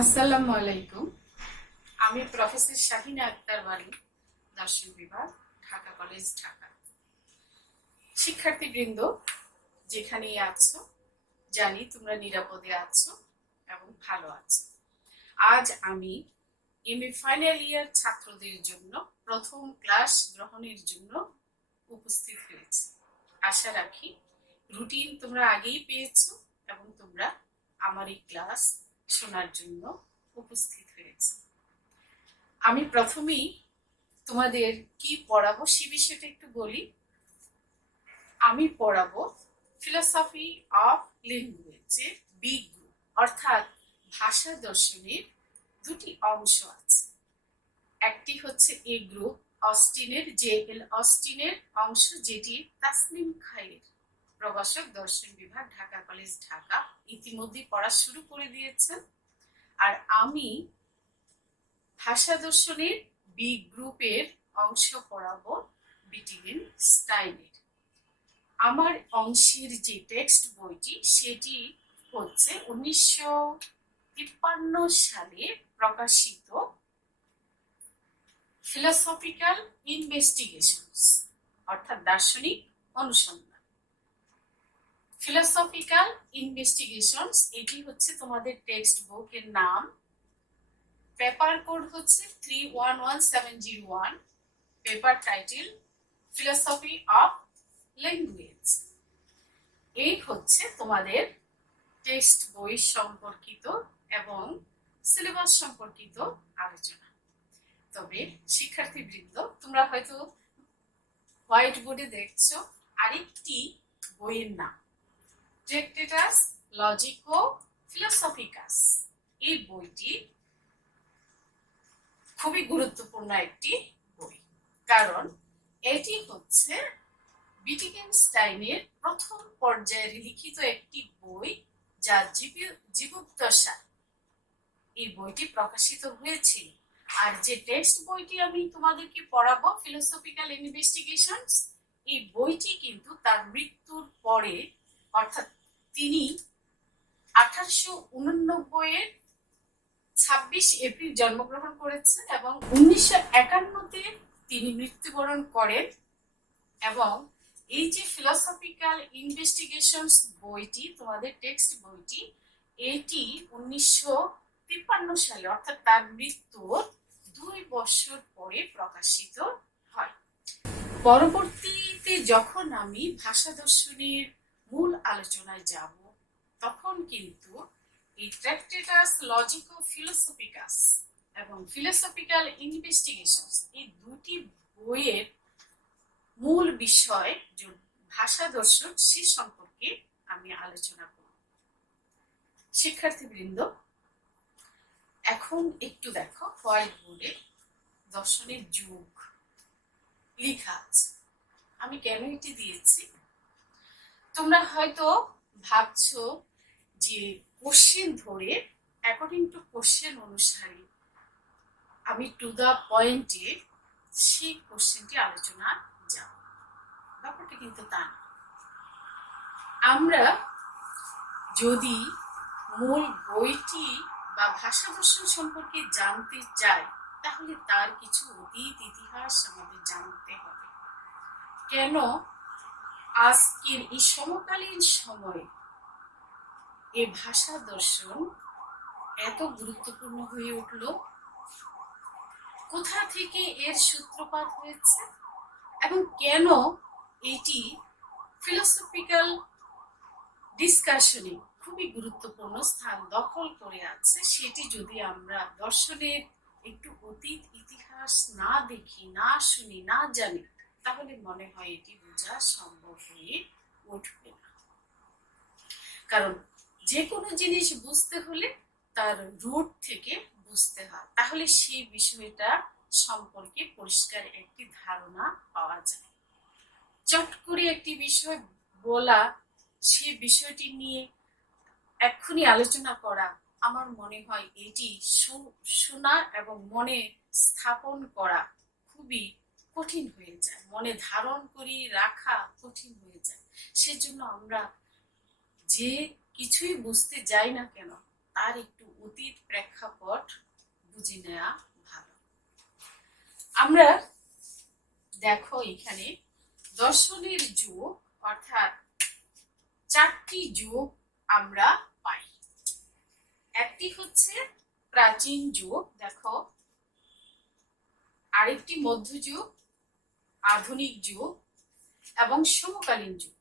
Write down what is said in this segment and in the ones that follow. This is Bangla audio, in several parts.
আসসালামু আলাইকুম। আমি প্রফেসর শাহিনা আক্তার বারী, দর্শন বিভাগ, ঢাকা কলেজ, ঢাকা। শিক্ষার্থীবৃন্দ, যেখানেই আছো, জানি তোমরা নিরাপদে আছো এবং ভালো আছো। আজ আমি এমএ ফাইনাল ইয়ার ছাত্রদের জন্য প্রথম ক্লাস গ্রহণের জন্য উপস্থিত হয়েছি। আশা রাখি রুটিন তোমরা আগেই পেয়েছো এবং তোমরা আমার এই ক্লাস শোনার জন্য উপস্থিত হয়েছে। আমি প্রথমেই তোমাদের কি পড়াবো সে বিষয়টা একটু বলি। আমি পড়াবো ফিলোসফি অফ ল্যাঙ্গুয়েজের বি গ্রুপ, অর্থাৎ ভাষা দর্শনের দুটি অংশ আছে। একটি হচ্ছে এ গ্রুপ, অস্টিনের জে.এল. অস্টিনের অংশ, যেটি তাসনিম খায়ের, প্রভাষক, দর্শন বিভাগ, ঢাকা কলেজ, ঢাকা, ইতিমধ্যে পড়া শুরু করে দিয়েছেন। আর আমি ভাষা দর্শনের বি গ্রুপের অংশ পড়াবো বিটিগেন স্টাইনের। আমার অংশের যে টেক্সট বইটি সেটি হচ্ছে 1953 সালে প্রকাশিত ফিলোসফিক্যাল ইনভেস্টিগেশনস, অর্থাৎ দার্শনিক অনুসন্ধান। ফিলোসফিক্যাল ইনভেস্টিগেশনস এটি হচ্ছে তোমাদের টেক্সট বুকের নাম। পেপার কোড হচ্ছে 311701। Paper title philosophy of language. এই হচ্ছে তোমাদের টেক্সট বই সম্পর্কিত এবং সিলেবাস সম্পর্কিত আলোচনা। তবে শিক্ষার্থীবৃন্দ, তোমরা হয়তো হোয়াইট বোর্ডে দেখছো আরেকটি বইয়ের নাম ট্রেক্টেটাস লজিকো ফিলোসফিকাস। এই বইটি খুবই গুরুত্বপূর্ণ একটি বই, কারণ এটি হচ্ছে বিটিগেনস্টাইনের প্রথম পর্যায়ের লিখিত একটি বই, যা জীবদ্দশায় এই বইটি প্রকাশিত হয়েছিল। আর যে টেক্সট বইটি আমি তোমাদেরকে পড়াবো ফিলোসফিক্যাল ইনভেস্টিগেশনস, এই বইটি কিন্তু তার মৃত্যুর পরে, অর্থাৎ তিনি 1889-এর 26 এপ্রিল জন্মগ্রহণ করেছেন এবং 1951-তে তিনি মৃত্যুবরণ করেন। এবং এই যে ফিলোসফিক্যাল ইনভেস্টিগেশনস বইটি, তোমাদের টেক্সট বইটি, এটি 1953 সালে, অর্থাৎ তার মৃত্যুর 2 বছর পরে প্রকাশিত হয়। পরবর্তীতে যখন আমি ভাষা দর্শনের মূল আলোচনায় যাব, তখন কিন্তু এই ট্র্যাক্টেটাস লজিকো ফিলোসফিকাস এবং ফিলোসফিক্যাল ইনভেস্টিগেশনস, এই দুটি বইয়ের মূল বিষয় ভাষা দর্শন, সে সম্পর্কে আমি আলোচনা করব। শিক্ষার্থীবৃন্দ, এখন একটু দেখো হোয়াইট বোর্ডে দর্শনের যুগ লেখা আছে। আমি কেন এটি দিয়েছি? তোমরা হয়তো ভাবছো যে কোশ্চেন ধরে, অ্যাকর্ডিং টু কোশ্চেন অনুসারে আমি টু দা পয়েন্টে সেই কোশ্চেনটি আলোচনা যাব। ব্যাপারটা কিন্তু তা না। আমরা যদি মূল বইটি বা ভাষা দর্শন সম্পর্কে জানতে চাই, তাহলে তার কিছু অতীত ইতিহাস আমাদের জানতে হবে। কেন আজকের এই সমকালীন সময়ে এই ভাষা দর্শন এত গুরুত্বপূর্ণ হয়ে উঠল, কোথা থেকে এর সূত্রপাত হয়েছে এবং কেন এটি ফিলোসফিক্যাল ডিসকাশনে খুবই গুরুত্বপূর্ণ স্থান দখল করে আছে, সেটি যদি আমরা দর্শনের একটু অতীত ইতিহাস না দেখি, না শুনি, না জানি, তাহলে মনে হয় এটি বোঝা সম্ভব হয়ে উঠবে না। কারণ যে কোনো জিনিস বুঝতে হলে তার রুট থেকে বুঝতে হয়, তাহলে সেই বিষয়টা সম্পর্কে পরিষ্কার একটি ধারণা পাওয়া যায়। চট করে একটি বিষয় বলা, সে বিষয়টি নিয়ে এক্ষুনি আলোচনা করা, আমার মনে হয় এটি শোনা এবং মনে স্থাপন করা খুবই কঠিন হয়ে যায়, মনে ধারণ করি রাখা কঠিন হয়ে যায়। সেজন্য আমরা যে কিছুই বুঝতে যাই না কেন, তার একটু অতীত প্রেক্ষাপট বুঝে নেওয়া ভালো। আমরা দেখো এখানে দর্শনের যুগ অর্থাৎ 4টি যুগ আমরা পাই। একটি হচ্ছে প্রাচীন যুগ, দেখো, আরেকটি মধ্যযুগ, আধুনিক যুগ এবং সমকালীন যুগ।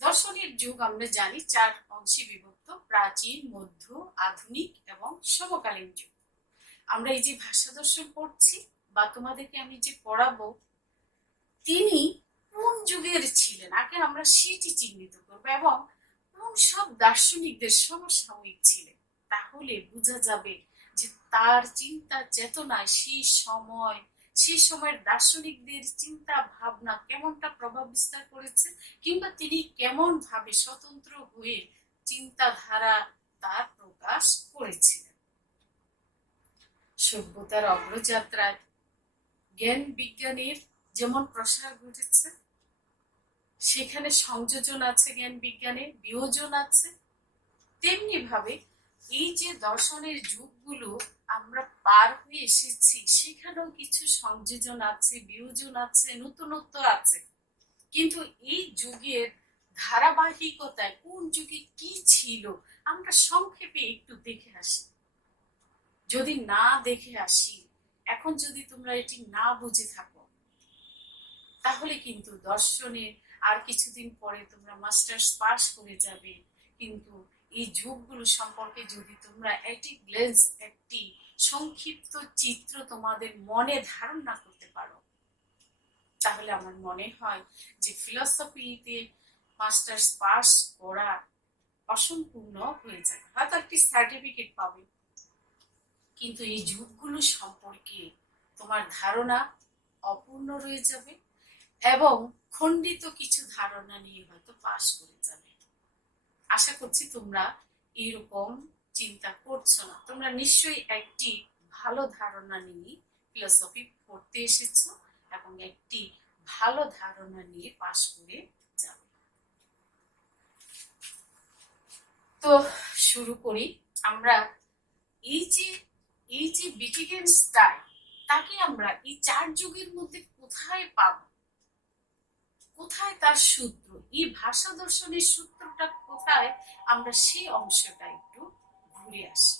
দর্শনের যুগ আমরা জানি 4 অংশে বিভক্ত: প্রাচীন, মধ্য, আধুনিক এবং সমকালীন যুগ। আমরা এই যে ভাষা দর্শন পড়ছি বা তোমাদেরকে আমি যে পড়াবো, তিনি কোন যুগের ছিলেন আগে আমরা সেটি চিহ্নিত করবো এবং কোন সব দার্শনিকদের সমসাময়িক ছিলেন, তাহলে বোঝা যাবে যে তার চিন্তা চেতনায় সেই সময়ের দার্শনিকদের চিন্তা ভাবনা কেমনটা প্রভাব বিস্তার করেছে, কিংবা তিনি কেমন ভাবে স্বতন্ত্র হয়ে চিন্তাধারা তার প্রকাশ করেছিলেন। সভ্যতার অগ্রযাত্রায় জ্ঞান বিজ্ঞানের যেমন প্রসার ঘটেছে, সেখানে সংযোজন আছে, জ্ঞান বিজ্ঞানের বিয়োজন আছে, তেমনি ভাবে এই যে দর্শনের যুগগুলো আমরা পার হয়ে এসেছি, সেখানেও কিছু সংযোজন আছে, বিয়োজন আছে, নতুনত্ব আছে। কিন্তু এই যুগের ধারাবাহিকতায় কোন যুগে কি ছিল আমরা সংক্ষেপে একটু দেখে আসি। যদি না দেখে আসি, এখন যদি তোমরা এটি না বুঝে থাকো, তাহলে কিন্তু দর্শনের আর কিছুদিন পরে তোমরা মাস্টার্স পাস করে যাবে, কিন্তু এই যুগগুলো সম্পর্কে যদি তোমরা একটি সংক্ষিপ্ত চিত্র তোমাদের মনে ধারণ না করতে পারো, তাহলে আমার মনে হয় যে ফিলসফিতে মাস্টার্স পাস করা অসম্পূর্ণ হয়ে যাবে। হয়তো একটি সার্টিফিকেট পাবে, কিন্তু এই যুগগুলো সম্পর্কে তোমার ধারণা অপূর্ণ রয়ে যাবে এবং খণ্ডিত কিছু ধারণা নিয়ে হয়তো পাস করে যাবে। আশা করছি তোমরা এরকম চিন্তা করছো না। তোমরা নিশ্চয়ই একটি ভালো ধারণা নিয়ে ফিলসফি পড়তে এসেছো এবং একটি ভালো ধারণা নিয়ে পাস করে যাবে। তো শুরু করি। আমরা এই যে বিটিগেনস্টাইন, তাকে আমরা এই 4 যুগের মধ্যে কোথায় পাবো, কোথায় তার সূত্র, এই ভাষা দর্শনের সূত্রটা কোথায়, আমরা সেই অংশটা একটু ঘুরে আসি।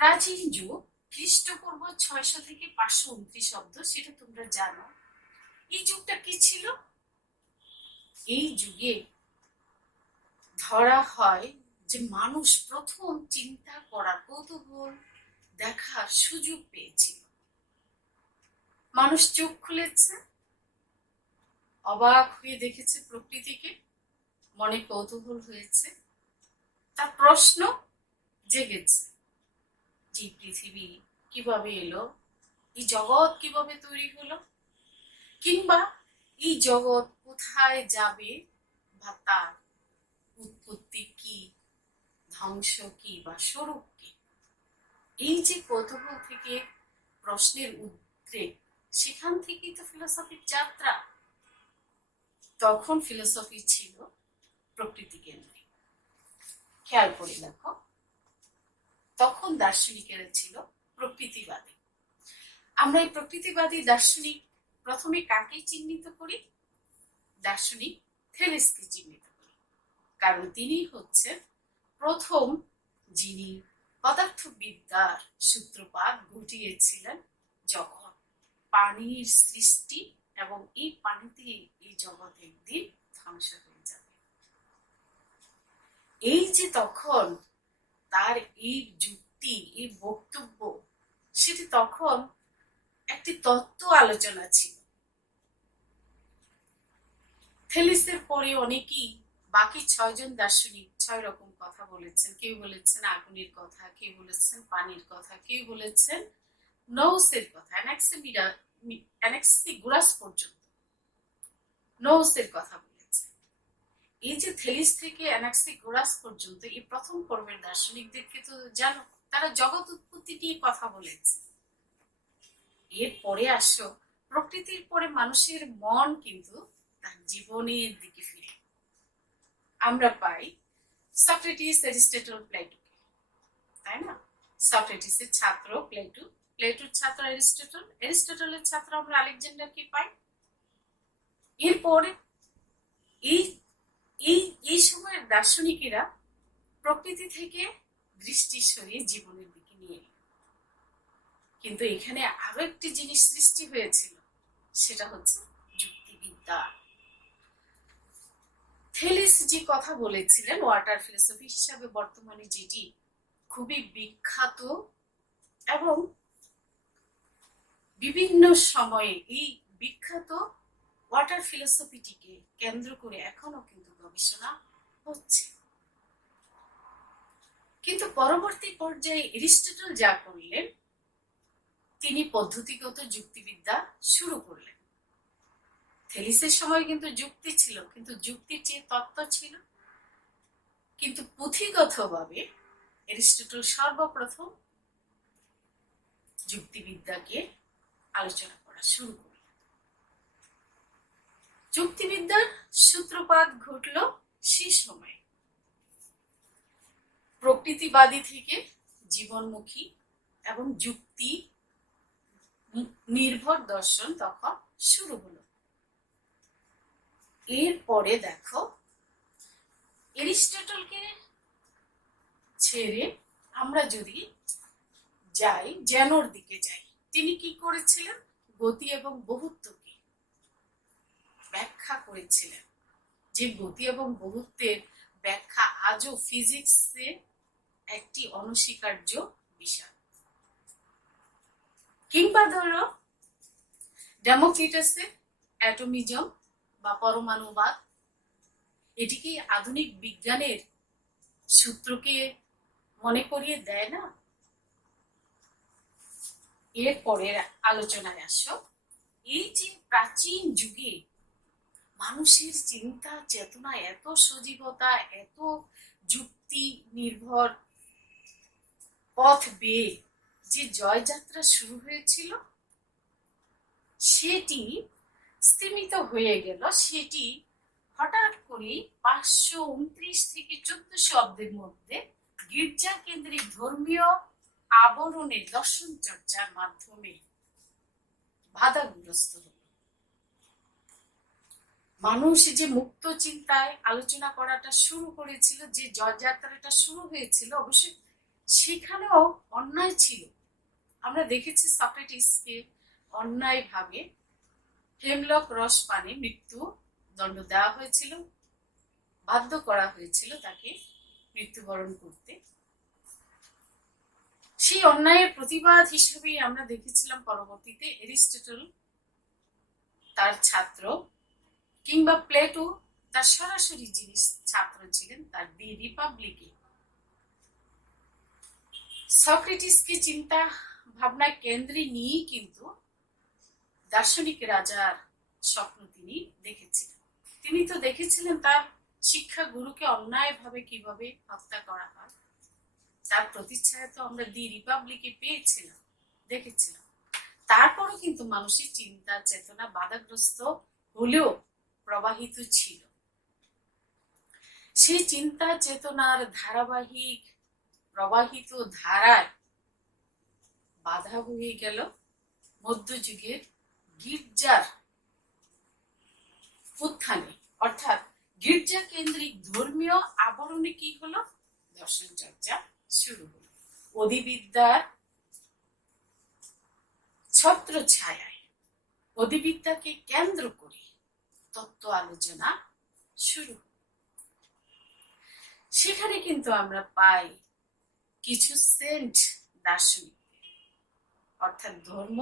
প্রাচীন যুগ খ্রিস্টপূর্ব 600 থেকে 529 অব্দ, সেটা তোমরা জানো। এই যুগটা কি ছিল? এই যুগে ধরা হয় যে মানুষ প্রথম চিন্তা করার, কৌতূহল দেখার সুযোগ পেয়েছিল। মানুষ চোখ খুলেছে, অবাক হয়ে দেখেছে প্রকৃতিকে, মনে কৌতূহল হয়েছে, তার প্রশ্ন জেগেছে যে পৃথিবী কিভাবে এলো, এই জগৎ কিভাবে তৈরি হলো, কিংবা এই জগৎ কোথায় যাবে বা তার উৎপত্তি কি, ধ্বংস কি বা স্বরূপ কি। এই যে কৌতূহল থেকে প্রশ্নের উদ্রেক, সেখান থেকেই তো ফিলোসফির যাত্রা। তখন ফিলোসফি ছিল প্রকৃতি কেন্দ্রিক। খেয়াল করে দেখো, তখন দার্শনিকেরা ছিল প্রকৃতিবাদী। আমরা এই প্রকৃতিবাদী দার্শনিক প্রথমে কাকে চিহ্নিত করি? দার্শনিক থেলেসকে চিহ্নিত করি, কারণ তিনি হচ্ছেন প্রথম যিনি পদার্থবিদ্যার সূত্রপাত ঘটিয়েছিলেন। যখন পানির সৃষ্টি এবং এই পানিতে এই জগৎ একদিন ধ্বংস হয়ে যাবে, এই যে তখন তার এই যুক্তি, এই বক্তব্য, সেটি তখন একটি তত্ত্ব আলোচনা ছিল। থেলিসের পরে অনেকেই, বাকি 6 জন দার্শনিক 6 রকম কথা বলেছেন। কেউ বলেছেন আগুনের কথা, কেউ বলেছেন পানির কথা, কেউ বলেছেন নৌসের কথা, অ্যানাক্সিগোরাস পর্যন্ত নৌসের কথা বলেছে। এই যে থেলিস থেকে অ্যানাক্সিগোরাস পর্যন্ত এই প্রথম পর্বের দার্শনিকদেরকে তো জানো, তারা জগৎ উৎপত্তি নিয়ে কথা বলেছে। এরপরে আসো প্রকৃতির পরে মানুষের মন কিন্তু তার জীবনের দিকে ফিরে। আমরা পাই সক্রেটিস, অ্যারিস্টটল, প্লেটো, তাই না? সক্রেটিসের ছাত্র প্লেটো, প্লেটোর ছাত্র অ্যারিস্টটল, অ্যারিস্টটলের ছাত্র আমরা আলেকজান্ডারকে পাই। এরপরে এই এই এই সময়ের দার্শনিকেরা প্রকৃতি থেকে দৃষ্টি সরিয়ে জীবনের দিকে নিয়ে এলেন। কিন্তু এখানে আরো একটি জিনিস সৃষ্টি হয়েছিল, সেটা হচ্ছে যুক্তিবিদ্যা। থেলিস যে কথা বলেছিলেন ওয়াটার ফিলোসফি হিসাবে বর্তমানে যেটি খুবই বিখ্যাত এবং বিভিন্ন সময়ে এই বিখ্যাত ওয়াটার ফিলোসফিটিকে কেন্দ্র করে এখনো কিন্তু গবেষণা হচ্ছে। কিন্তু পরবর্তী পর্যায়ে অ্যারিস্টটল যা করলেন, তিনি পদ্ধতিগত যুক্তিবিদ্যা শুরু করলেন। থেলিসের সময় কিন্তু যুক্তি ছিল, কিন্তু যুক্তির চেয়ে তত্ত্ব ছিল। কিন্তু পুঁথিগতভাবে অ্যারিস্টটল সর্বপ্রথম যুক্তিবিদ্যাকে আলোচনা করা শুরু করলেন। যুক্তিবিদ্যার সূত্রপাত ঘটল সে সময়। প্রকৃতিবাদী থেকে জীবনমুখী এবং যুক্তি নির্ভর দর্শন তখন শুরু হলো। এরপরে দেখো, অ্যারিস্টটলকে ছেড়ে আমরা যদি যাই, জ্যানোর দিকে যাই, তিনি কি করেছিলেন? গতি এবং বহুত্বকে ব্যাখ্যা করেছিলেন, যে গতি এবং বহুত্বের ব্যাখ্যা আজও ফিজিক্সে একটি অনস্বীকার্য বিষয়। কিংবা ধরো ডেমোক্রিটাসের অ্যাটমিজম বা পরমাণুবাদ, এটি কি আধুনিক বিজ্ঞানের সূত্রকে মনে করিয়ে দেয় না? এর পরের আলোচনায় আসো, এই যে প্রাচীন যুগে মানুষের চিন্তা চেতনা এত সজীবতা, এত যুক্তি নির্ভর পথ বেয়ে যে জয়যাত্রা শুরু হয়েছিল, সেটি স্তিমিত হয়ে গেল। সেটি হঠাৎ করে 529 থেকে 1400 অব্দের মধ্যে গির্জা কেন্দ্রিক ধর্মীয় আবরণের দর্শন চর্চার মাধ্যমে বাধাগ্রস্ত হল। মানুষ যে মুক্ত চিন্তায় আলোচনা করাটা শুরু করেছিল, যে জয়যাত্রাটা শুরু হয়েছিল, অবশ্যই সেখানেও অন্যায় ছিল। আমরা দেখেছি সক্রেটিসকে অন্যায়ভাবে হেমলক রস পানে মৃত্যু দণ্ড দেওয়া হয়েছিল, বাধ্য করা হয়েছিল তাকে মৃত্যুবরণ করতে। সেই অন্যায়ের প্রতিবাদ হিসেবে আমরা দেখেছিলাম পরবর্তীতে অ্যারিস্টটল তার ছাত্র, কিংবা প্লেটো তার সরাসরি যিনি ছাত্র ছিলেন, তার দি রিপাবলিকে সক্রেটিসকে চিন্তা ভাবনার কেন্দ্রে নিয়েই কিন্তু দার্শনিক রাজার স্বপ্ন তিনি দেখেছিলেন। তিনি তো দেখেছিলেন তার শিক্ষা গুরুকে অন্যায়ভাবে কিভাবে হত্যা করা হয়। তার প্রতিচ্ছায়া তো আমরা দি রিপাবলিকে পেয়েছিলাম, দেখেছিলাম। তারপরও কিন্তু মানুষের চিন্তা চেতনা বাধাগ্রস্ত হলেও প্রবাহিত ছিল। সেই চিন্তা চেতনার ধারাবাহিক প্রবাহিত ধারায় বাধা হয়ে গেল মধ্যযুগের গির্জার উত্থানে, অর্থাৎ গির্জা কেন্দ্রিক ধর্মীয় আবরণে কি হলো? দর্শন চর্চা শুরু হলো। অধিবিদ্যার ছত্র ছায়ায়, অধিবিদ্যাকে কেন্দ্র করে তত্ত্ব আলোচনা শুরু। সেখানে কিন্তু আমরা পাই কিছু সেন্ট দার্শনিকদের, অর্থাৎ ধর্ম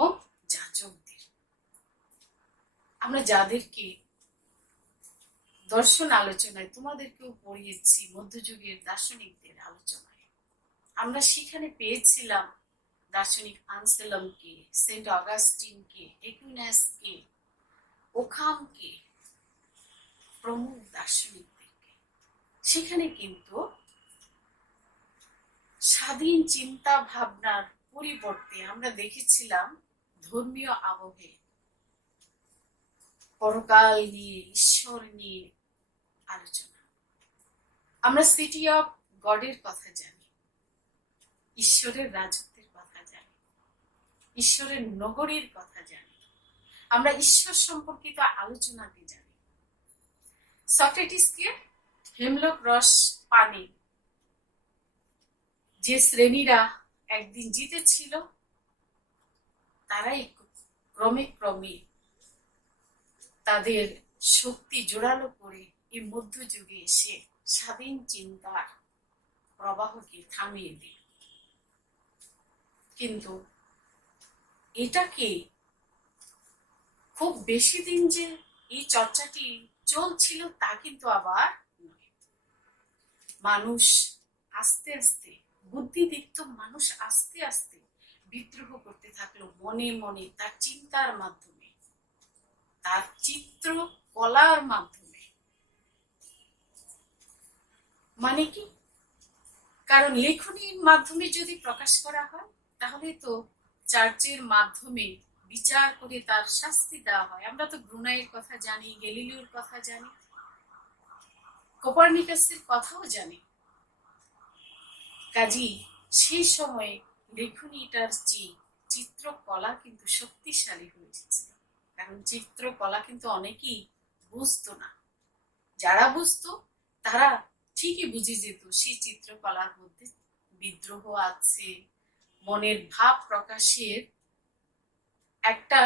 যাজকদের। আমরা যাদেরকে দর্শন আলোচনায় তোমাদেরকেও পড়িয়েছি, মধ্যযুগের দার্শনিকদের আলোচনায় আমরা সেখানে পেয়েছিলাম দার্শনিক আনসেলমকে, সেন্ট অগাস্টিনকে, একুইনাসকে, ওখামকে প্রমুখ দার্শনিকদেরকে। সেখানে কিন্তু স্বাধীন চিন্তা ভাবনার পরিবর্তে আমরা দেখেছিলাম ধর্মীয় আবহে পরকাল নিয়ে, ঈশ্বর নিয়ে আলোচনা। আমরা সিটি অফ গডের কথা জানি, ঈশ্বরের রাজত্বের কথা জানি, ঈশ্বরের নগরীর কথা জানি, আমরা ঈশ্বর সম্পর্কিত আলোচনাকে জানি। সক্রেটিসকে হেমলক রস পানে যে শ্রেণীরা একদিন জিতেছিল, তারাই ক্রমে ক্রমে তাদের শক্তি জোরালো করে এই মধ্যযুগে এসে স্বাধীন চিন্তার প্রবাহকে থামিয়ে দিল। কিন্তু এটাকে খুব বেশি দিন যে এই চর্চাটি চলছিল তা কিন্তু আবার নয়। মানুষ আস্তে আস্তে, বুদ্ধিদীপ্ত মানুষ আস্তে আস্তে বিদ্রোহ করতে থাকলো মনে মনে, তার চিন্তার মাধ্যমে, তার চিত্র কলার মাধ্যমে। মানে কি? কারণ লেখনীর মাধ্যমে যদি প্রকাশ করা হয় তাহলে তো চার্চের মাধ্যমে বিচার করে তার শাস্তি দেওয়া হয়। আমরা তো ব্রুনাইয়ের কথা জানি, গ্যালিলিওর কথা জানি, কোপার্নিকাসের কথাও জানি। কাজী সেই সময়ে লেখনীটার চেয়ে চিত্রকলা কিন্তু শক্তিশালী হয়েছে। কারণ চিত্রকলা কিন্তু অনেকেই বুঝতো না, যারা বুঝতো তারা ঠিকই বুঝে যেত সেই চিত্রকলার মধ্যে বিদ্রোহ আছে, মনের ভাব প্রকাশের একটা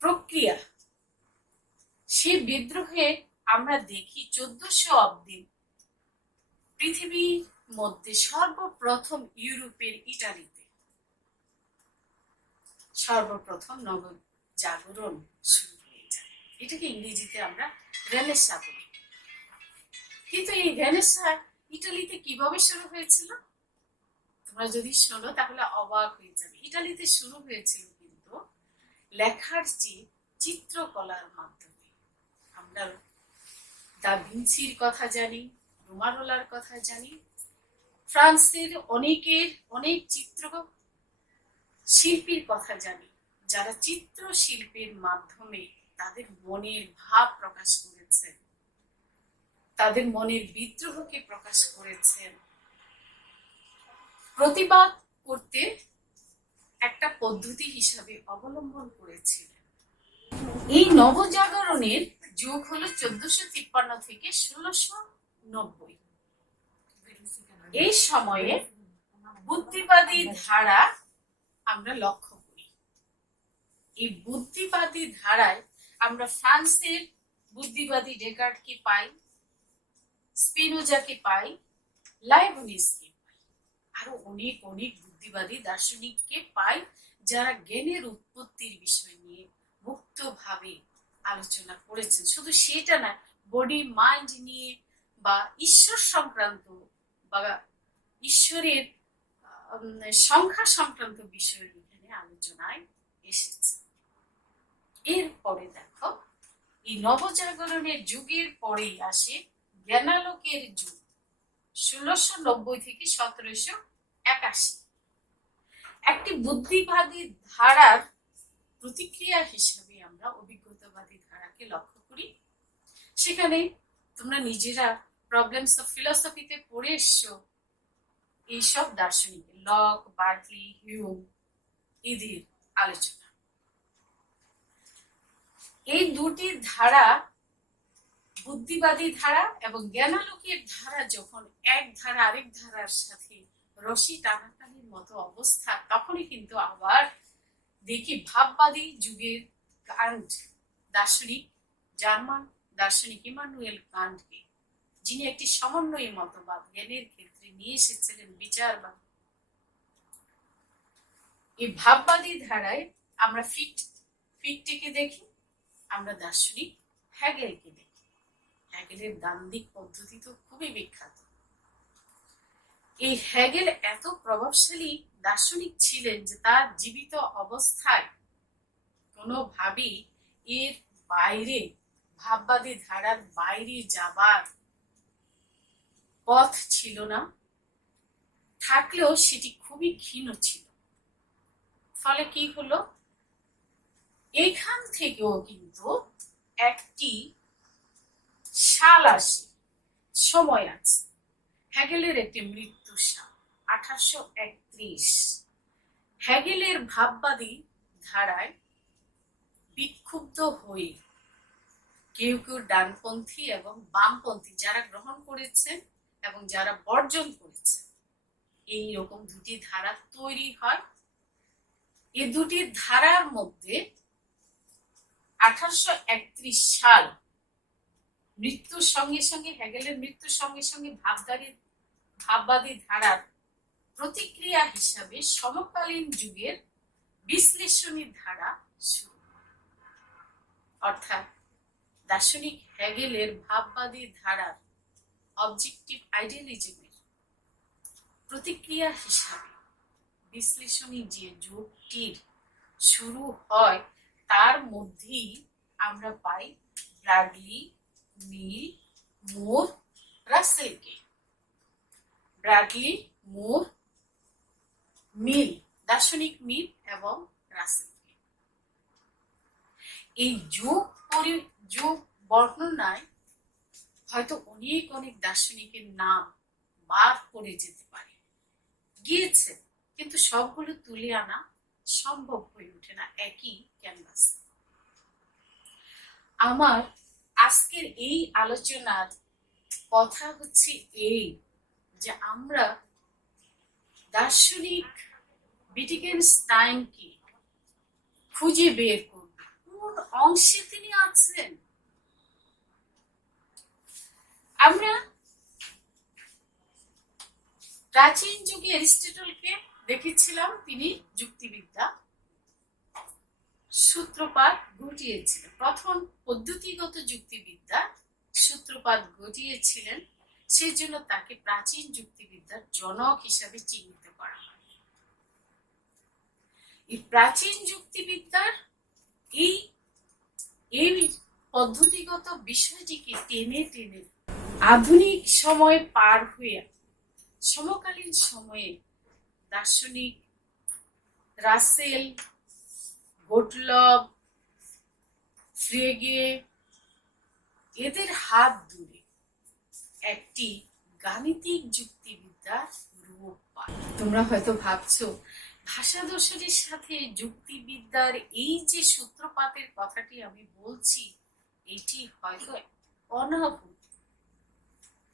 প্রক্রিয়া। সে বিদ্রোহে আমরা দেখি 1400 অব্দি পৃথিবীর মধ্যে সর্বপ্রথম ইউরোপের ইটালিতে সর্বপ্রথম নগর জাগরণ শুরু হয়ে যায়। এটাকে ইংরেজিতে আমরা রেনেসাঁ বলি। কিন্তু এই রেনেসাঁ ইটালিতে কিভাবে শুরু হয়েছিল তোমরা যদি শোনো তাহলে অবাক হয়ে যাবে। ইটালিতে শুরু হয়েছিল কিন্তু লেখার চেয়ে চিত্রকলার মাধ্যমে। আমরা দা ভিঞ্চির কথা জানি, রোমারোলার কথা জানি, ফ্রান্সের অনেক চিত্র শিল্পীর কথা জানি, যারা চিত্রশিল্পের মাধ্যমে তাদের মনের ভাব প্রকাশ করেছেন, তাদের মনের বিদ্রোহকে প্রকাশ করেছেন, প্রতিবাদ করতে একটা পদ্ধতি হিসাবে অবলম্বন করেছিলেন। এই নবজাগরণের যুগ হলো 1453 থেকে 1690। এই সময়ে বুদ্ধিবাদী ধারা আমরা লক্ষ্য করি। এই বুদ্ধিবাদী ধারায় আমরা ফ্রান্সের বুদ্ধিবাদী ডেকার্টকে পাই, স্পিনোজাকে পাই, লাইবনিজকে পাই, আরো অনেক বুদ্ধিবাদী দার্শনিককে পাই, যারা জ্ঞানের উৎপত্তির বিষয় নিয়ে মুক্তভাবে আলোচনা করেছেন। শুধু সেটা না, বডি মাইন্ড নিয়ে বা ঈশ্বর সংক্রান্ত বা ঈশ্বরের সংখ্যা সংক্রান্ত বিষয় এখানে আলোচনায় এসেছে। এরপরে দেখো, এই নবজাগরণের যুগের পরেই আসে জ্ঞানালোকের যুগ, 1690 থেকে 1781। একটি বুদ্ধিবাদী ধারার প্রতিক্রিয়া হিসেবে আমরা অভিজ্ঞতাবাদী ধারাকে লক্ষ্য করি। সেখানে তোমরা নিজেরা প্রবলেমস অফ ফিলসফিতে পড়ে এসছো এইসব দার্শনিক লক, বার্টলি, হিউম এদের আলোচনা। এই দুটি ধারা, বুদ্ধিবাদী ধারা এবং জ্ঞানালোকের ধারা, যখন এক ধারা আরেক ধারার সাথে রশি টানাটানির মতো অবস্থা, তখনই কিন্তু আবার দেখি ভাববাদী যুগের কান্ট দার্শনিক, জার্মান দার্শনিক ইমানুয়েল কান্টকে, যিনি একটি সমন্বয়ী মতবাদ জ্ঞানের ক্ষেত্রে নিয়ে এসেছিলেন, বিচারবাদ। এই ভাববাদী ধারায় আমরা ফিকটেকে দেখি, আমরা দার্শনিক হ্যাগেলকে দেখি। হ্যাগেলের দ্বান্দ্বিক পদ্ধতি তো খুবই বিখ্যাত। এই হ্যাগেল এত প্রভাবশালী দার্শনিক ছিলেন যে তার জীবিত অবস্থায় কোনোভাবেই এর বাইরে, ভাববাদী ধারার বাইরে যাবার পথ ছিল না, থাকলেও সেটি খুবই ক্ষীণ ছিল। ফলে কি হলো, এখান থেকেও কিন্তু একটি সাল আসে সময় আছে। হেগেলের একটি মৃত্যুর সাল 1831। হেগেলের ভাববাদী ধারায় বিক্ষুব্ধ হয়ে কেউ কেউ ডানপন্থী এবং বামপন্থী যারা গ্রহণ করেছেন এবং যারা বর্জন করেছেন, এই রকম দুটি ধারা তৈরি হয়। এই দুটি ধারার মধ্যে 1831 সাল মৃত্যুর সঙ্গে সঙ্গে, হেগেলের মৃত্যুর সঙ্গে সঙ্গে ভাববাদী ধারার প্রতিক্রিয়া হিসাবে সমকালীন যুগের বিশ্লেষণী ধারা শুরু। অর্থাৎ দার্শনিক হেগেলের ভাববাদী ধারার অবজেক্টিভ আইডিয়ালিজমের প্রতিক্রিয়া হিসাবে বিশ্লেষণী যে যুগটির শুরু হয়, তার মধ্যেই আমরা পাই ব্র্যাডলি, মিল, মুর, রাসেলকে। ব্র্যাডলি, মুর, মিল, দার্শনিক মিল এবং রাসেলকে। এই যুগ বর্ণনায় হয়তো অনেক অনেক দার্শনিকের নাম বাদ পড়ে যেতে পারে, গিয়েছে, কিন্তু সবগুলো তুলে আনা সম্ভব হয়ে ওঠে না একই ক্যানভাসে। আমার আজকের এই আলোচনার কথা হচ্ছে এই যে আমরা দার্শনিক উইটগেনস্টাইনকে খুঁজে বের করব, কোন অংশে তিনি আছেন। আমরা প্রাচীন যুগে অ্যারিস্টটলকে দেখেছিলাম, তিনি যুক্তিবিদ্যা সূত্রপাত ঘটিয়েছিলেন, প্রথম পদ্ধতিগত যুক্তিবিদ্যা সূত্রপাত ঘটিয়েছিলেন। সেই জন্য তাকে প্রাচীন যুক্তিবিদ্যার জনক হিসাবে চিহ্নিত করা হয়। এই প্রাচীন যুক্তিবিদ্যার এই পদ্ধতিগত বিষয়টিকে টেনে টেনে আধুনিক সময় পার হয়ে সমকালীন সময়ে দার্শনিক রাসেল, গোটলব, ফ্রেগে এদের হাত ধরে একটি গাণিতিক যুক্তিবিদ্যার রূপ পায়। তোমরা হয়তো ভাবছো ভাষা দর্শনের সাথে যুক্তিবিদ্যার এই যে সূত্রপাতের কথাটি আমি বলছি, এটি হয়তো অনাহুত,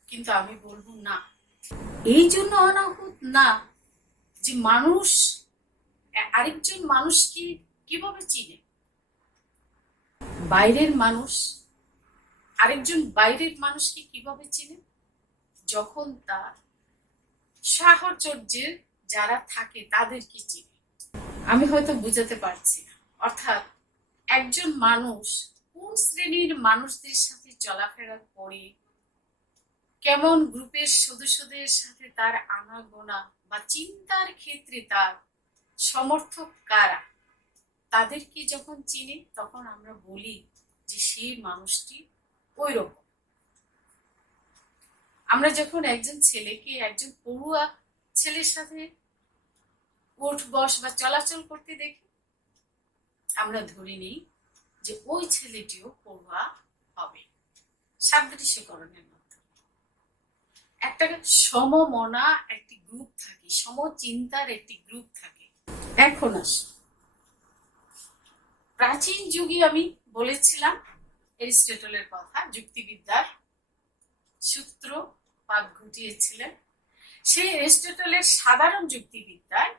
কিন্তু আমি বলবো না। এই জন্য অনাহুত না যে মানুষ আরেকজন মানুষকে কিভাবে চিনে, বাইরের মানুষ আরেকজন বাইরের মানুষকে কিভাবে চিনে, যখন তার সাহচর্যের যারা থাকে তাদেরকে চিনে। আমি হয়তো বুঝাতে পারছি না। অর্থাৎ একজন মানুষ কোন শ্রেণীর মানুষদের সাথে চলাফেরা করে, কেমন গ্রুপের সদস্যদের সাথে তার আনাগোনা বা চিন্তার ক্ষেত্রে তার সমর্থক কারা, তাদেরকে যখন চিনি তখন আমরা বলি যে সেই মানুষটি ওই রকম। আমরা যখন একজন ছেলেকে একজন পড়ুয়া ছেলের সাথে উঠ বস বা চলাচল করতে দেখি, আমরা ধরে নিই যে ওই ছেলেটিও পড়ুয়া হবে, সাদৃশ্যকরণের মাধ্যমে। একটা সমমনা একটি গ্রুপ থাকে, সমচিন্তার একটি গ্রুপ থাকে। এখন আসি প্রাচীন যুগে, আমি বলেছিলাম অ্যারিস্টটলের কথা, যুক্তিবিদ্যার সূত্রপাত ঘটিয়েছিলেন। সেই অ্যারিস্টটলের সাধারণ যুক্তিবিদ্যায়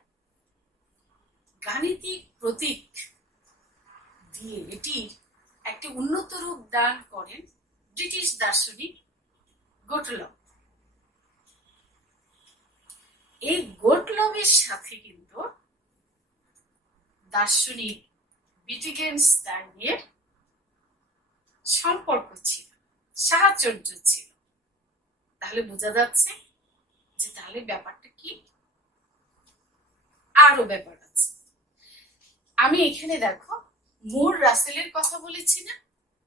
গাণিতিক প্রতীক দিয়ে এটির একটি উন্নত রূপ দান করেন ব্রিটিশ দার্শনিক গোটলব। এই গোটলবের সাথে কিন্তু দার্শনিক উইটগেনস্টাইনের সম্পর্ক ছিল, সাহচর্য ছিল। তাহলে বোঝা যাচ্ছে যে তাহলে ব্যাপারটা কি, আরো ব্যাপার আছে। আমি এখানে দেখো মুর রাসেলের কথা বলেছি না,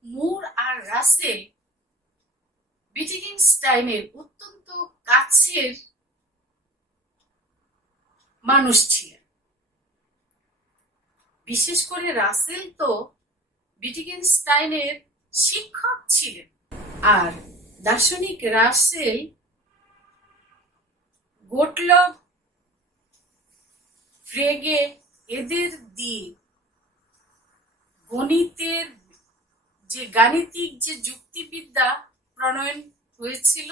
মুর আর রাসেল উইটগেনস্টাইনের অত্যন্ত কাছের মানুষ ছিলেন। বিশেষ করে রাসেল তো উইটগেনস্টাইনের শিক্ষক ছিলেন, আর দার্শনিক রাসেল গোটলব, ফ্রেগে এদের দিয়ে গণিতের যে গাণিতিক যে যুক্তিবিদ্যা প্রণয়ন হয়েছিল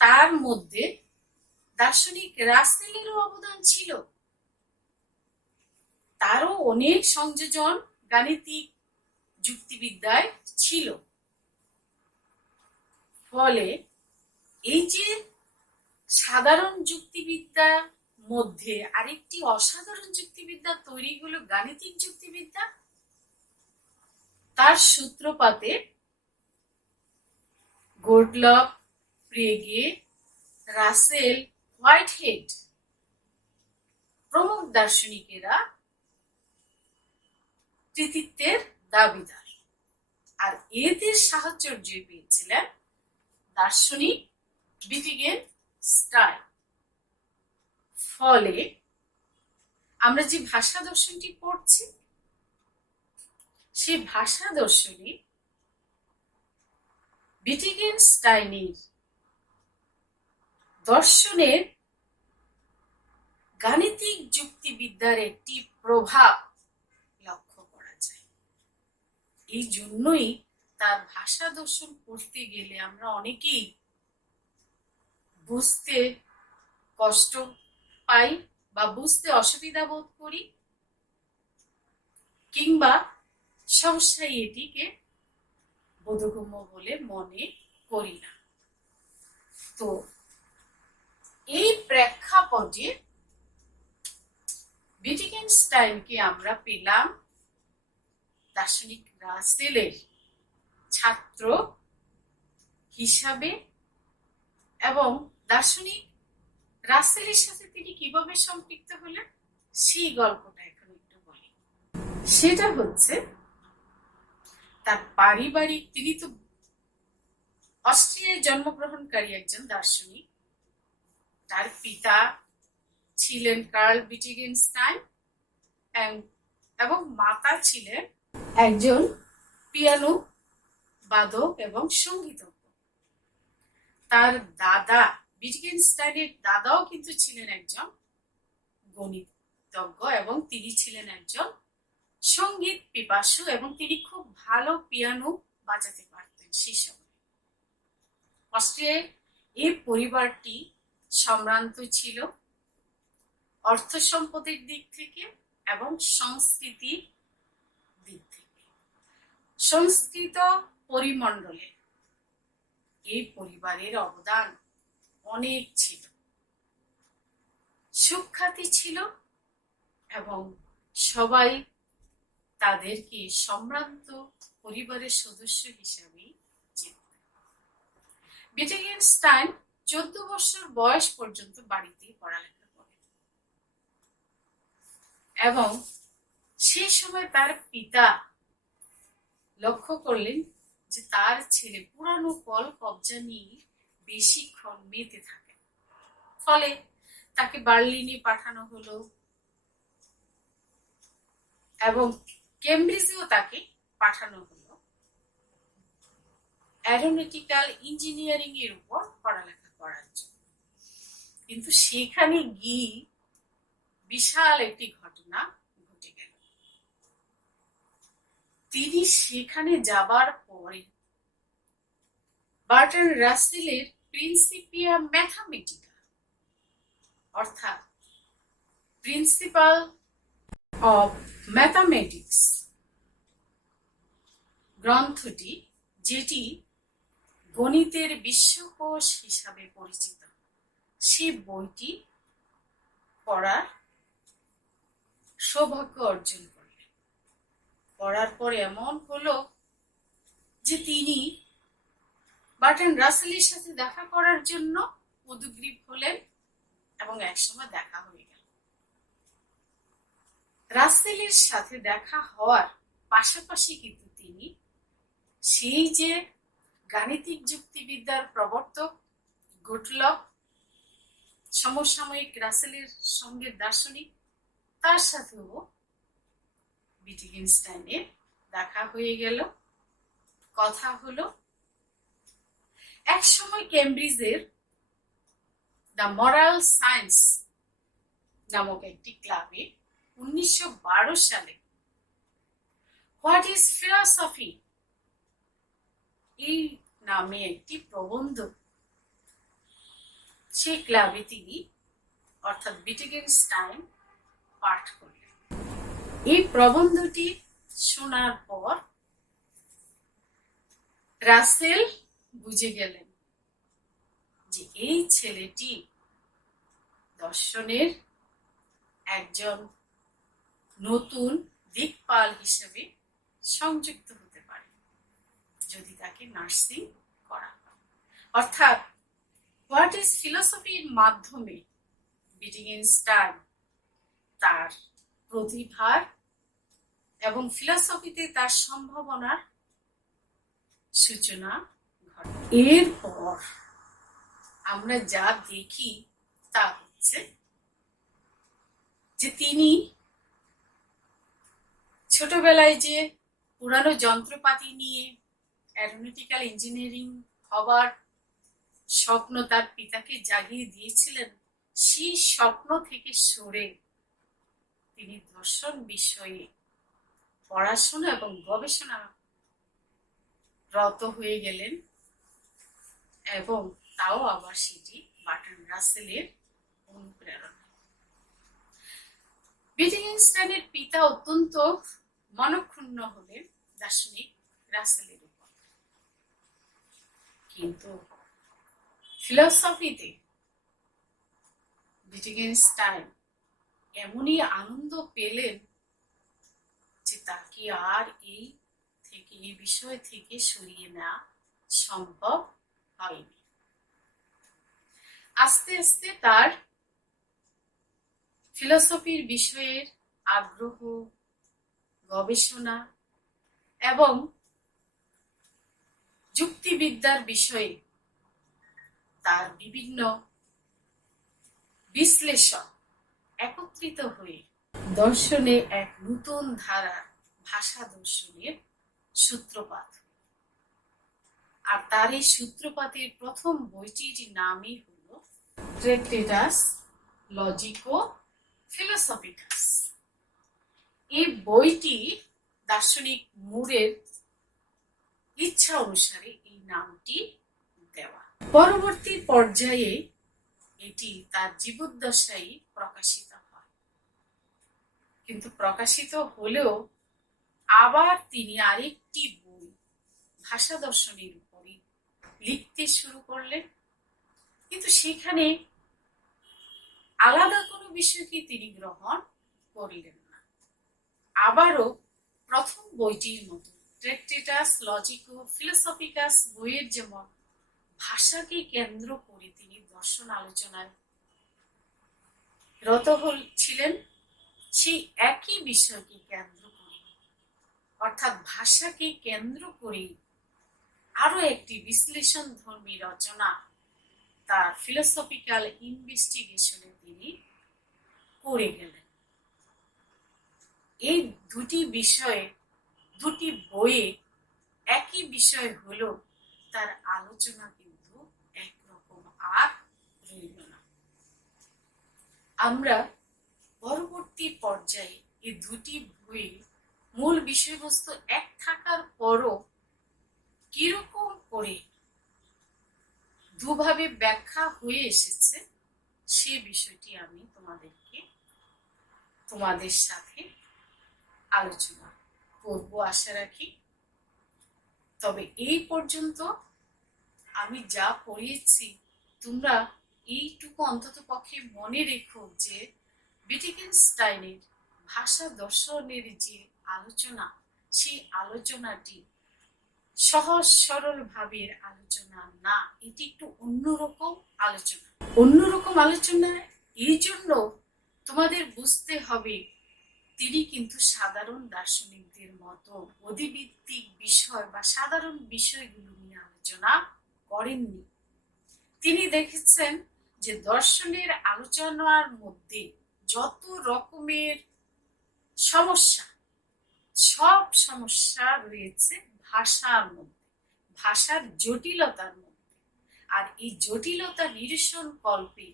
তার মধ্যে দার্শনিক রাসেলেরও অবদান ছিল। তারও অনেক সংযোজন গাণিতিক যুক্তিবিদ্যায় ছিল। ফলে এই যে সাধারণ যুক্তিবিদ্যার মধ্যে আরেকটি অসাধারণ যুক্তিবিদ্যা তৈরি হলো গাণিতিক যুক্তিবিদ্যা, তার সূত্রপাতে গোটলব, ফ্রেগে, রাসেল, হোয়াইটহেড প্রমুখ দার্শনিকেরা কৃতিত্বের দাবিদার। আর এদের সাহায্য পেয়েছিলেন দার্শনিক উইটগেনস্টাইন। ফলে আমরা যে ভাষা দর্শনটি পড়ছি সেই ভাষা দর্শনে উইটগেনস্টাইনের দর্শনের গাণিতিক যুক্তিবিদ্যার একটি প্রভাব লক্ষ্য করা যায়। এই জন্যই তার ভাষা দর্শন পড়তে গেলে আমরা অনেকেই বুঝতে কষ্ট পাই বা বুঝতে অসুবিধা বোধ করি, কিংবা সহসাই এটিকে বোধগম্য বলে মনে করি না। তো এই প্রেক্ষাপটে উইটগেনস্টাইনকে আমরা পেলাম দার্শনিক রাসেলের ছাত্র হিসাবে, এবং দার্শনিক রাসেলের সাথে তিনি কিভাবে সম্পৃক্ত হলেন সেই গল্পটা এখন একটু বলি। সেটা হচ্ছে তার পারিবারিক, তিনি তো অস্ট্রিয়ায় জন্মগ্রহণকারী একজন দার্শনিক। তার পিতা ছিলেন কার্ল উইটগেনস্টাইন এবং মাতা ছিলেন একজন পিয়ানো বাদক এবং সঙ্গীতজ্ঞ। তার দাদা, উইটগেনস্টাইনের দাদাও কিন্তু ছিলেন একজন গণিতজ্ঞ এবং তিনি ছিলেন একজন সঙ্গীত পিপাসু এবং তিনি খুব ভালো পিয়ানো বাজাতে পারতেন সেই সময়। অস্ট্রিয়ায় এই পরিবারটি সম্ভ্রান্ত ছিল অর্থ সম্পদের দিক থেকে এবং সংস্কৃতির দিক থেকে। সংস্কৃত পরিমণ্ডলে এই পরিবারের অবদান অনেক ছিল, সুখ্যাতি ছিল এবং সবাই তাদেরকে সম্ভ্রান্ত পরিবারের সদস্য হিসাবে চিনত। উইটগেনস্টাইন 14 বছর বয়স পর্যন্ত বাড়িতে পড়ালেখা করেন এবং সেই সময় তার পিতা লক্ষ্য করলেন যে তার ছেলে পুরানো কল কবজা নিয়ে বেশিক্ষণ মেতে থাকে। ফলে তাকে বার্লিনে পাঠানো হলো এবং কেমব্রিজেও তাকে পাঠানো হলো অ্যারোনটিক্যাল ইঞ্জিনিয়ারিং এর উপর পড়ালেখা করার জন্য। কিন্তু সেখানে গিয়ে বিশাল একটি ঘটনা ঘটে গেল। তিনি সেখানে যাবার পরে বার্টন রাসেলের প্রিন্সিপিয়া ম্যাথামেটিকা অর্থাৎ প্রিন্সিপাল অফ ম্যাথামেটিক্স গ্রন্থটি, যেটি গণিতের বিশ্বকোষ হিসাবে পরিচিত, সে বইটি পড়ার সৌভাগ্য অর্জন করলেন। পড়ার পর এমন হলো যে তিনি বার্টন রাসেলের সাথে দেখা করার জন্য উদগ্রীব হলেন এবং একসময় দেখা হয়ে গেল। রাসেলের সাথে দেখা হওয়ার পাশাপাশি কিন্তু তিনি সেই যে গাণিতিক যুক্তিবিদ্যার প্রবর্তক গোটলব, সমসাময়িক রাসেলের সঙ্গে দার্শনিক, তার সাথেও উইটগেনস্টাইনের দেখা হয়ে গেল, কথা হলো একসময় কেমব্রিজের দ্য মরাল সায়েন্স নামক একটি ক্লাবে 1912 সালে হোয়াট ইজ ফিলসফি এই নামে একটি প্রবন্ধ সেই ক্লাবে তিনি অর্থাৎ উইটগেনস্টাইন পাঠ করলেন। এই প্রবন্ধটি শোনার পর রাসেল বুঝে গেলেন যে এই ছেলেটি দর্শনের একজন নতুন দিকপাল হিসেবে সংযুক্ত হতে পারে যদি তাকে নার্সিং করা হয়। অর্থাৎ হোয়াট ইজ ফিলসফির মাধ্যমে উইটগেনস্টাইন তার প্রতিভার এবং ফিলসফিতে তার সম্ভাবনার সূচনা ঘটে। এরপর আমরা যা দেখি তা হচ্ছে যে তিনি ছোটবেলায় যে পুরানো যন্ত্রপাতি নিয়ে অ্যারোনটিক্যাল ইঞ্জিনিয়ারিং হবার স্বপ্ন তার পিতাকে জাগিয়ে দিয়েছিলেন, সেই স্বপ্ন থেকে সরে তিনি দর্শন বিষয়ে পড়াশোনা এবং গবেষণা রত হয়ে গেলেন এবং তাও আবার সেটি বার্ট্রান্ড রাসেলের অনুপ্রেরণা। উইটগেনস্টাইনের পিতা অত্যন্ত মনক্ষুণ্ণ হলেন দার্শনিক রাসেলের উপর, কিন্তু ফিলসফিতে উইটগেনস্টাইন এমনই আনন্দ পেলেন যে তাকে আর এই বিষয় থেকে সরিয়ে নেওয়া সম্ভব হয়নি। আস্তে আস্তে তার ফিলসফির বিষয়ের আগ্রহ, গবেষণা এবং যুক্তিবিদ্যার বিষয়ে তার বিভিন্ন বিশ্লেষণ একত্রিত হয়ে দর্শনে এক নতুন ধারার ভাষা দর্শনের সূত্রপাত। আর তার এই সূত্রপাতের প্রথম বইটির নামই হল ট্রেক্টেটাস লজিকো ফিলোসফিকাস। এই বইটি দার্শনিক মুরের ইচ্ছা অনুসারে এই নামটি দেওয়া। পরবর্তী পর্যায়ে এটি তার জীবদ্দশায় প্রকাশিত হয়, কিন্তু প্রকাশিত হলেও আবার তিনি আরেকটি বই ভাষা দর্শনের উপরে লিখতে শুরু করলেন, কিন্তু সেখানে আলাদা কোনো বিষয়কে তিনি গ্রহণ করলেন না। আবারও প্রথম বইটির মতো ট্রেক্টেটাস লজিকো ফিলোসফিকাস বইয়ের যেমন ভাষাকে কেন্দ্র করে তিনি দর্শন আলোচনায় রত ছিলেন, সেই একই বিষয়কে কেন্দ্র করে অর্থাৎ ভাষাকে কেন্দ্র করে আরো একটি বিশ্লেষণ ধর্মী রচনা তার ফিলোসফিক্যাল ইনভেস্টিগেশনে তিনি করে গেলেন। এই দুটি বিষয়ে দুটি বইয়ে একই বিষয় হলো তার আলোচনা কিন্তু একরকম আর রইল না। আমরা পরবর্তী পর্যায়ে এই দুটি বই মূল বিষয়বস্তু এক থাকার পরও কিরকম করে দুভাবে ব্যাখ্যা হয়ে এসেছে সে বিষয়টি আমি তোমাদের সাথে আলোচনা করব আশা রাখি। তবে এই পর্যন্ত আমি যা পড়িয়েছি তোমরা এইটুকু অন্তত পক্ষে মনে রেখো যে উইটগেনস্টাইনের ভাষা দর্শনের যে আলোচনা, সেই আলোচনাটি সহজ সরল ভাবের আলোচনা না, এটি একটু অন্যরকম আলোচনা। এই জন্য তোমাদের বুঝতে হবে তিনি কিন্তু সাধারণ দার্শনিকদের মতো অধিভিত্তিক বিষয় বা সাধারণ বিষয়গুলো নিয়ে আলোচনা করেননি। তিনি দেখেছেন যে দর্শনের আলোচনার মধ্যে যত রকমের সমস্যা, সব সমস্যা রয়েছে ভাষার মধ্যে, ভাষার জটিলতার মধ্যে। আর এই জটিলতা নিরসন কল্পে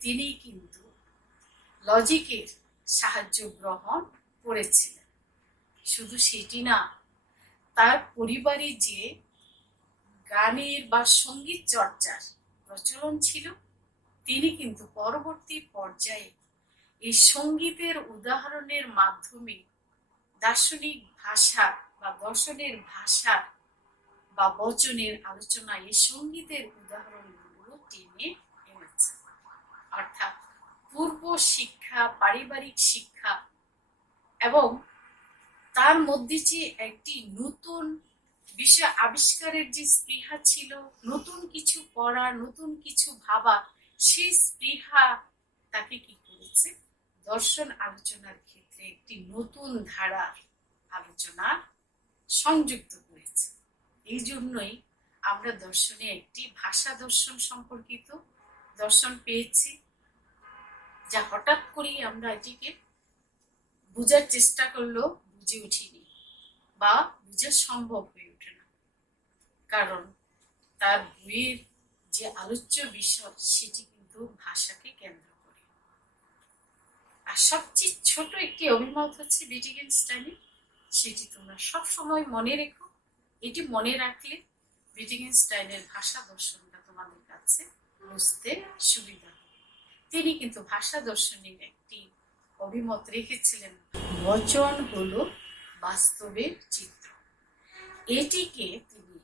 তিনি কিন্তু লজিকের সাহায্য গ্রহণ করেছিলেন। শুধু সেটি না, তার পরিবারে যে গানের বা সঙ্গীত চর্চার প্রচলন ছিল, তিনি কিন্তু পরবর্তী পর্যায়ে এই সঙ্গীতের উদাহরণের মাধ্যমে দার্শনিক ভাষা বা দর্শনের ভাষা বা বচনের আলোচনায় এই সঙ্গীতের উদাহরণগুলো টেনে এনেছে। অর্থাৎ পূর্ব শিক্ষা, পারিবারিক শিক্ষা এবং তার মধ্যে যে একটি নতুন বিষয় আবিষ্কারের যে স্পৃহা ছিল, নতুন কিছু পড়ার, নতুন কিছু ভাবা, সেই স্পৃহা তাকে কি করেছে দর্শন আলোচনার ক্ষেত্রে একটি নতুন ধারার আলোচনা সংযুক্ত করেছে। এই জন্যই আমরা দর্শনে একটি ভাষা দর্শন সম্পর্কিত দর্শন পেয়েছি, যা হঠাৎ করেই আমরা এটিকে বোঝার চেষ্টা করলেও বুঝে উঠিনি বা বোঝা সম্ভব হয়ে ওঠে না, কারণ তার বইয়ের যে আলোচ্য বিষয় সেটি কিন্তু ভাষাকে কেন্দ্র করে। আর সবচেয়ে ছোট একটি অভিমত হচ্ছে উইটগেনস্টাইনের, সেটি তোমরা সব সময় মনে রেখো। এটি মনে রাখলে উইটগেনস্টাইনের ভাষা দর্শনটা তোমাদের কাছে বুঝতে সুবিধা হবে। তিনি কিন্তু ভাষা দর্শনের একটি অভিমত রেখেছিলেন, বচন হলো বাস্তবের চিত্র। এটিকে তিনি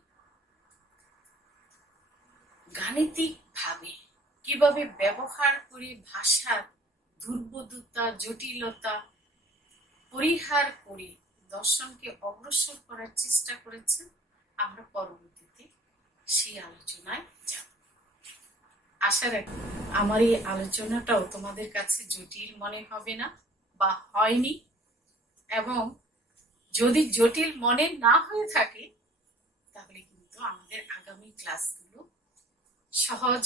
গাণিতিক ভাবে কিভাবে ব্যবহার করে ভাষার দুর্বোধ্যতা, জটিলতা পরিহার করে দর্শনকে অগ্রসর করার চেষ্টা করেছেন, আমরা পরবর্তীতে সেই আলোচনায় যাব। আশা রাখি আমার এই আলোচনাটাও তোমাদের কাছে জটিল মনে হবে না বা হয়নি, এবং যদি জটিল মনে না হয়ে থাকে তাহলে কিন্তু আমাদের আগামী ক্লাসগুলো সহজ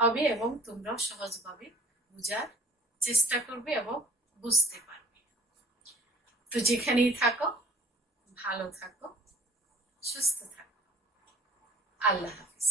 হবে এবং তোমরাও সহজভাবে বোঝার চেষ্টা করবে এবং বুঝতে পারবে। তো যেখানেই থাকো ভালো থাকো, সুস্থ থাকো। আল্লাহ হাফিজ।